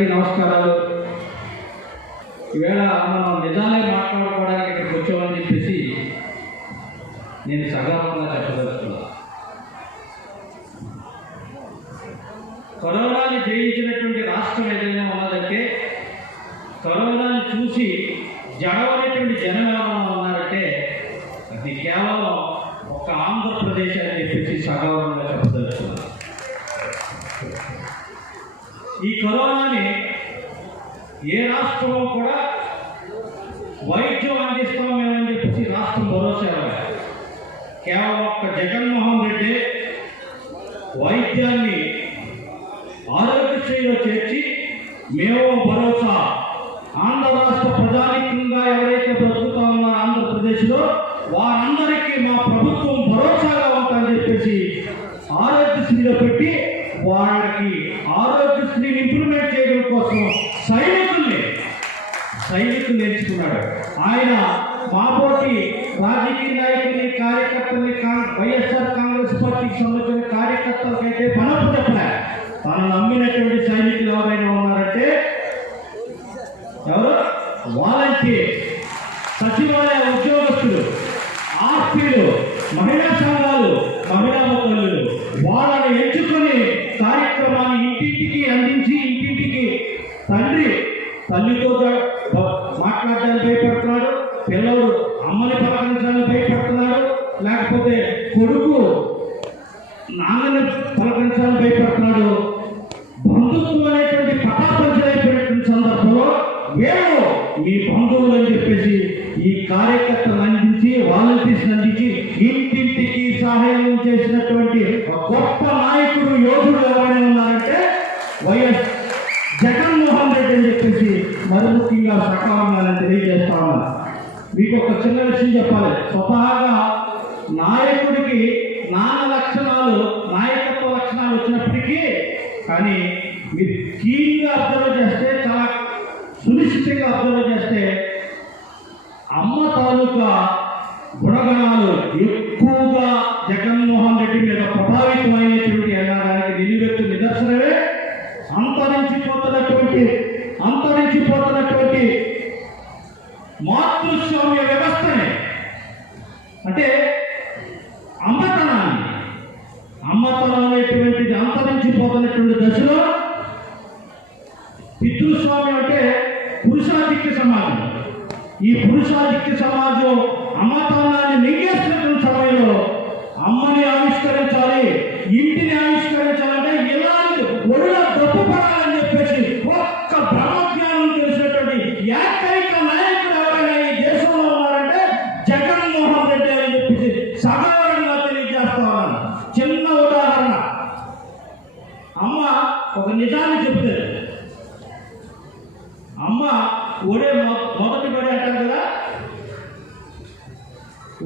అందరికీ నమస్కారాలు. ఈవేళ మనం నిజాలే మాట్లాడుకోవడానికి ఇక్కడికి వచ్చామని చెప్పేసి నేను సగర్వంగా చెప్పదలుచుకున్నా. కరోనాని జయించినటువంటి రాష్ట్రం ఏదైనా ఉన్నదంటే కరోనాని చూసి జడవనేటువంటి జనం ఏమైనా ఉన్నారంటే అది కేవలం ఒక ఆంధ్రప్రదేశ్ అని చెప్పేసి సగర్వంగా చెప్పదలుచుకున్నాను ఈ కరోనాని ఏ రాష్ట్రంలో కూడా వైద్యం అందిస్తాం మేమని చెప్పేసి రాష్ట్రం భరోసా కేవలం ఒక్క జగన్మోహన్ రెడ్డి వైద్యాన్ని ఆరోగ్యశ్రీలో చేర్చి మేము భరోసా. ఆంధ్ర రాష్ట్ర ప్రజానికంగా ఎవరైతే బ్రతుకుతా ఉన్నారో ఆంధ్రప్రదేశ్లో వారందరికీ మా ప్రభుత్వం భరోసాగా ఉంటుందని చెప్పేసి ఆరోగ్యశ్రీలో పెట్టి వాళ్ళకి ఆరోగ్యశ్రీని ఇంప్రూవ్మెంట్ చేయడం కోసం సైనికుల్ని సైనికులు నేర్చుకున్నాడు. ఆయన మాపోటి రాజకీయ నాయకుల్ని కార్యకర్తల్ని కా- వైఎస్ఆర్ కాంగ్రెస్ పార్టీకి సంబంధించిన కార్యకర్తలకైతే పనపు చెప్పలే. తను నమ్మినటువంటి సైనికులు ఎవరైనా ఉన్నారంటే ఎవరు? వాలంటీర్ సచివాలయ ఉద్యోగస్తులు ఆర్పీలు మహిళా సంఘాలు మహిళా మొక్కలు వాళ్ళ ఇంటింటికి అందించి ఇంటింటికి. తండ్రి తల్లితో మాట్లాడడానికి భయపడుతున్నాడు. పిల్లలు అమ్మని పలకరించడానికి భయపడుతున్నాడు. లేకపోతే కొడుకు ఒక చిన్న విషయం చెప్పాలి. స్వతహాగా నాయకుడికి నాన్న లక్షణాలు నాయకత్వ లక్షణాలు వచ్చినప్పటికీ కానీ మీరు కీన్గా అబ్జర్వ్ చేస్తే చాలా సునిశ్చితంగా అబ్జర్వ్ చేస్తే అమ్మ తాలూకా గుణగణాలు ఎక్కువగా జగన్మోహన్ రెడ్డి మీద ప్రభావితమైనటువంటి అన్నదానికి నిలువెత్తు నిదర్శనమే అంతరించిపోతున్నటువంటి అంతరించిపోతున్నటువంటి మాతృస్వామ్య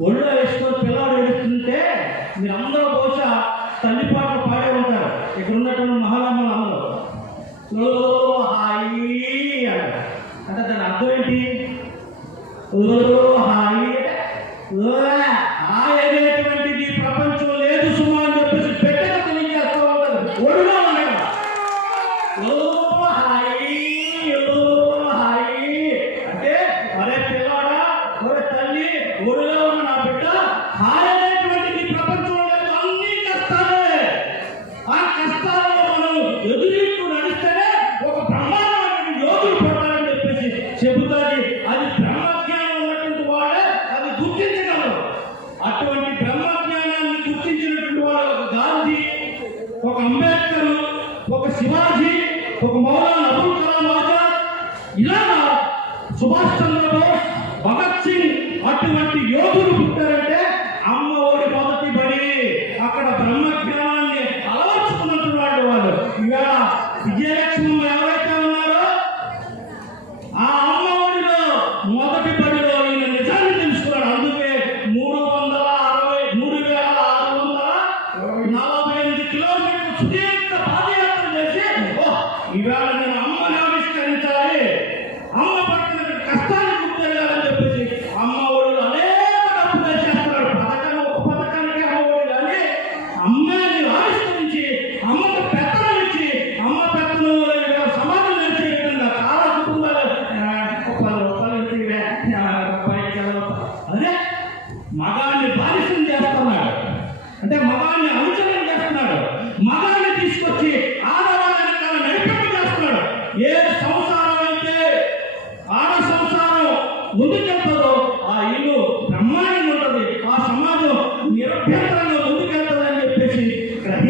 ఒళ్ళో వేసుకొని పిల్లవాడు ఏడుస్తుంటే మీరందరూ బహుశా తల్లి పాటలు పాడే ఉంటారు. ఇక్కడ ఉన్నటువంటి మహారామలు అందరూ. ఓ హాయి అంటే దాని అర్థం ఏంటి? ఒక అంబేద్కర్ ఒక శివాజీ ఒక మౌలానా అబుల్ కలాం ఆజాద్ ఇలా సుభాష్ చంద్రబోస్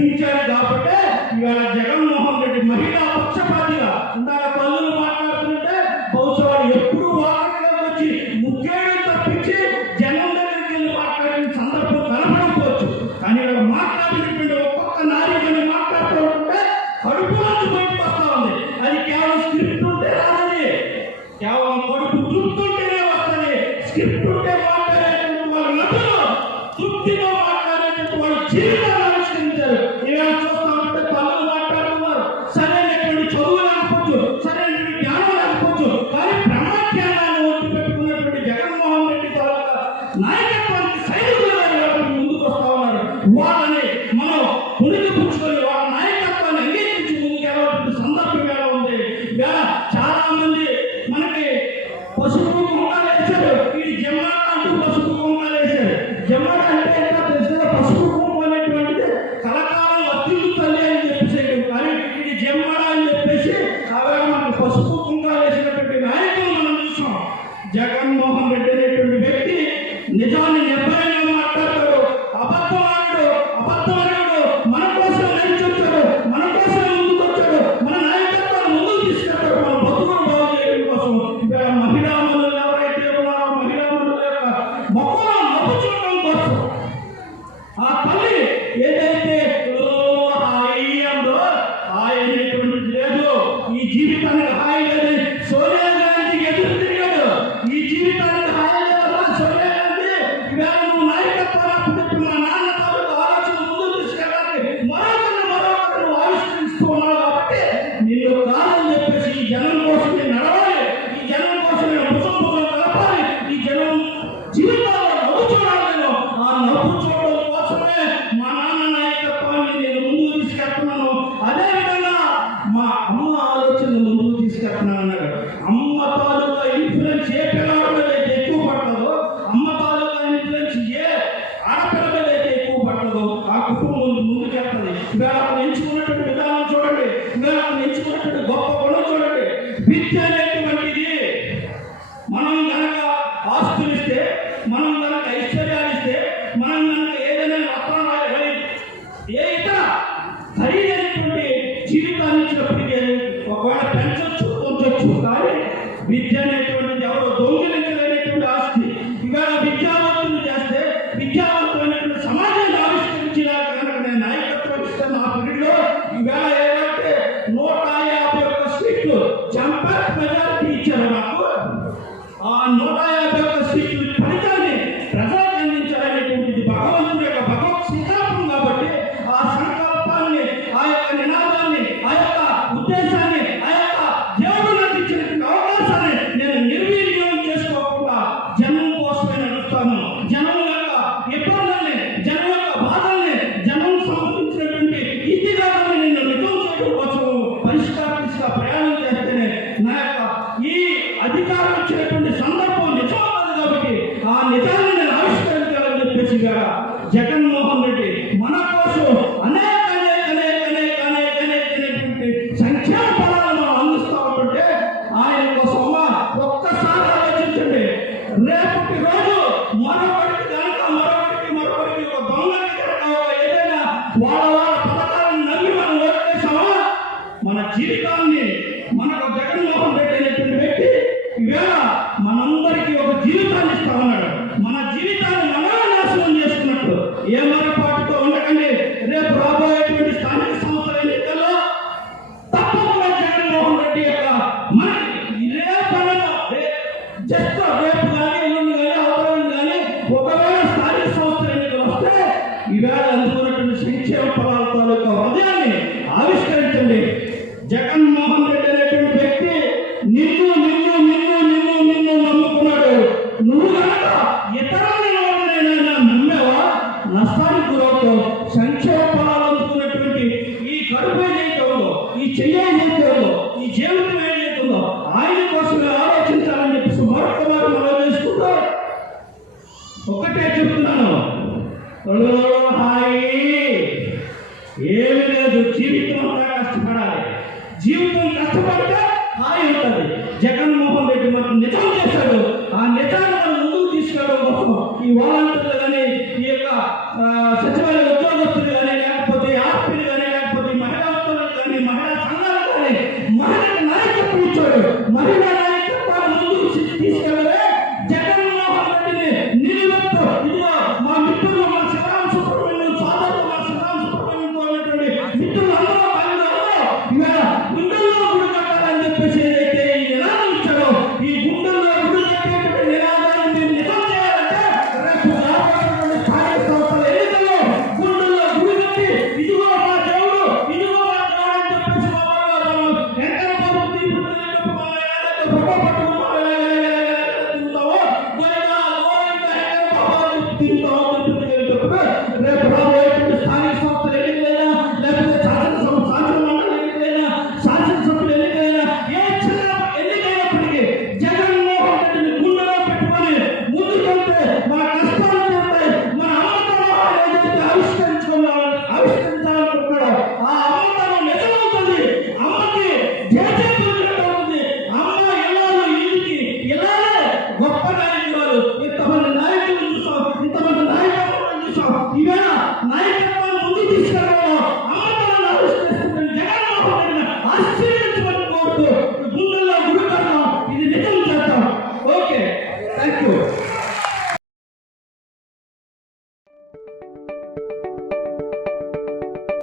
నిర్మించారు కాబట్టి ఇవాళ జగన్మోహన్ రెడ్డి మహిళా పక్షపాతిగా ఇందాక పనులు మాట్లాడుతుంటే బహుశా ఎప్పుడు వారంగా వచ్చి ముఖ్యంగా తప్పించి జనం దగ్గరికి వెళ్ళి మాట్లాడిన సందర్భం కనపడకపోవచ్చు. కానీ ఇక్కడ మాట్లాడినటువంటి ఒక్కొక్క నారీని మాట్లాడుతుంటే కడుపులోంచి బయటకు వస్తా ఉంది. అది కేవలం స్క్రిప్ట్ ఉంటే రాదని. కేవలం కడుపు తృప్తుంటేనే వస్తుంది. స్క్రిప్ట్ पर आप और नोटा या व्यवस्थित సంక్షోభాలవుతున్నటువంటి ఈ కడుపు ఏదైతే ఈ చెయ్యి ఏదైతే ఈ జీవితం ఏదైతే ఆయన కోసమే ఆలోచించాలని చెప్పేసి మరొక మాట మనం చేసుకుంటూ ఒక్కటే చెప్తున్నాను. హాయి. ఏమి లేదు జీవితం అంతా కష్టపడాలి. జీవితం కష్టపడితే హాయి ఉంటుంది. జగన్మోహన్ రెడ్డి మనం నిజం చేశాడు. ఆ నిజాన్ని ముందుకు తీసుకెళ్ళడం కోసం ఈ వాలంటీర్లుగా 아, 세차하려고 쪼그들어요.